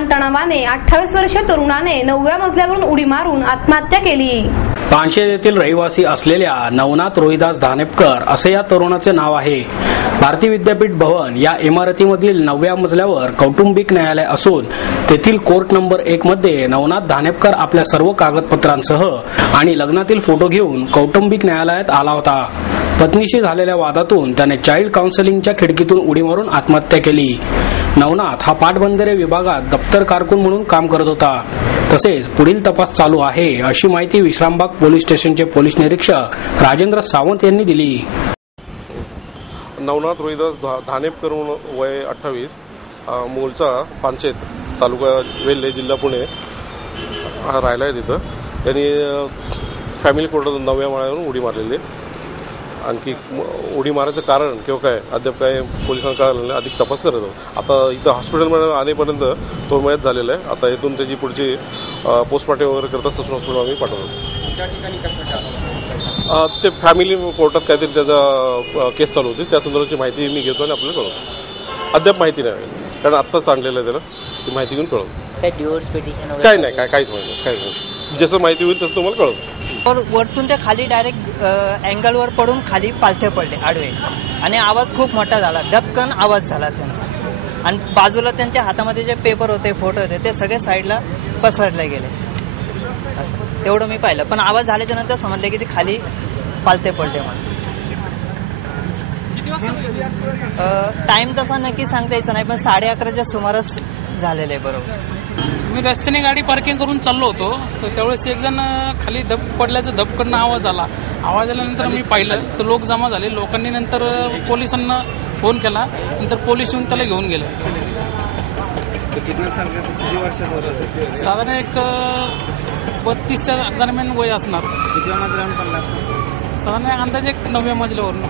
ताणतणावाने 28 वर्षीय तरुणाने 9व्या मजल्यावरून उडी मारून आत्महत्या केली। पानशेत येथील रहिवासी असलेल्या नवनाथ रोहिदास धानेपकर असे या तरुणाचे नाव आहे। भारतीय विद्यापीठ भवन या इमारतीमधील 9व्या मजल्यावर कौटुंबिक न्यायालय असून तेथील कोर्ट नंबर 1 मध्ये नवनाथ धानेपकर आपल्या सर्व कागदपत्रांसह आणि लग्नातील फोटो घेऊन कौटुंबिक न्यायालयात आला होता। पत्नीशी झालेल्या वादातून त्याने चाइल्ड काउन्सिलिंगच्या खिडकीतून उडी मारून आत्महत्या केली। नवनाथ हा पाटबंधारे विभागात दप्तर कारकून म्हणून काम करत होता। तसेच पुढील तपास चालू आहे अशी माहिती विश्रामबाग पोलीस स्टेशनचे पोलीस निरीक्षक राजेंद्र सावंत यांनी दिली। नवनाथ रोहिदास धानेपकर वय 28 मूळचा पानशेत तालुका वेल्हे जिल्हा पुणे राहिला आहे। तिथं त्यांनी फॅमिली कोर्टातून 9व्या माळ्यावरून उडी मारलेली। आणखी उडी मारायचं कारण किंवा काय अद्याप काय पोलिसांना कळालं नाही। अधिक तपास करत आहोत। आता इथं हॉस्पिटलमध्ये आणेपर्यंत तो मयत झालेला आहे। आता इथून त्याची पुढची पोस्टमॉर्टम वगैरे करता ससून हॉस्पिटल आम्ही पाठवतो। त्या ठिकाणी कसं ते फॅमिली कोर्टात काहीतरी त्याचा केस चालू होती, त्या संदर्भाची माहिती मी घेतो आणि आपल्याला कळवतो। अद्याप माहिती नाही कारण आत्ताच आणलेलं आहे त्याला, ती माहिती घेऊन कळवतो। काय डिवोर्स पिटिशन काही नाही, काहीच माहिती नाही, काहीच नाही। जसं माहिती होईल तसं तुम्हाला कळवतो। वरतून ते खाली डायरेक्ट अँगलवर पडून खाली पालथे पडले आडवे आणि आवाज खूप मोठा झाला, धपकन आवाज झाला त्यांचा। आणि बाजूला त्यांच्या हातामध्ये जे पेपर होते, फोटो होते, ते सगळे साईडला पसरले गेले। असं तेवढं मी पाहिलं, पण आवाज झाल्याच्या नंतर समजले की ते खाली पालथे पडले म्हणून। टाइम तसा नक्की सांगता यायचं नाही, पण 11:30च्या सुमारास झालेलं आहे। बरोबर मी रस्त्याने गाडी पार्किंग करून चाललो होतो, तर त्यावेळेस एक जण खाली पडल्याचा धपकडनं आवाज आला। आवाज आल्यानंतर मी पाहिलं तर लोक जमा झाले। लोकांनी नंतर पोलिसांना फोन केला, नंतर पोलीस येऊन त्याला घेऊन गेले। साधारण एक 32च्या दरम्यान वय असणार। साधारण अंदाजे 9व्या मजल्यावरून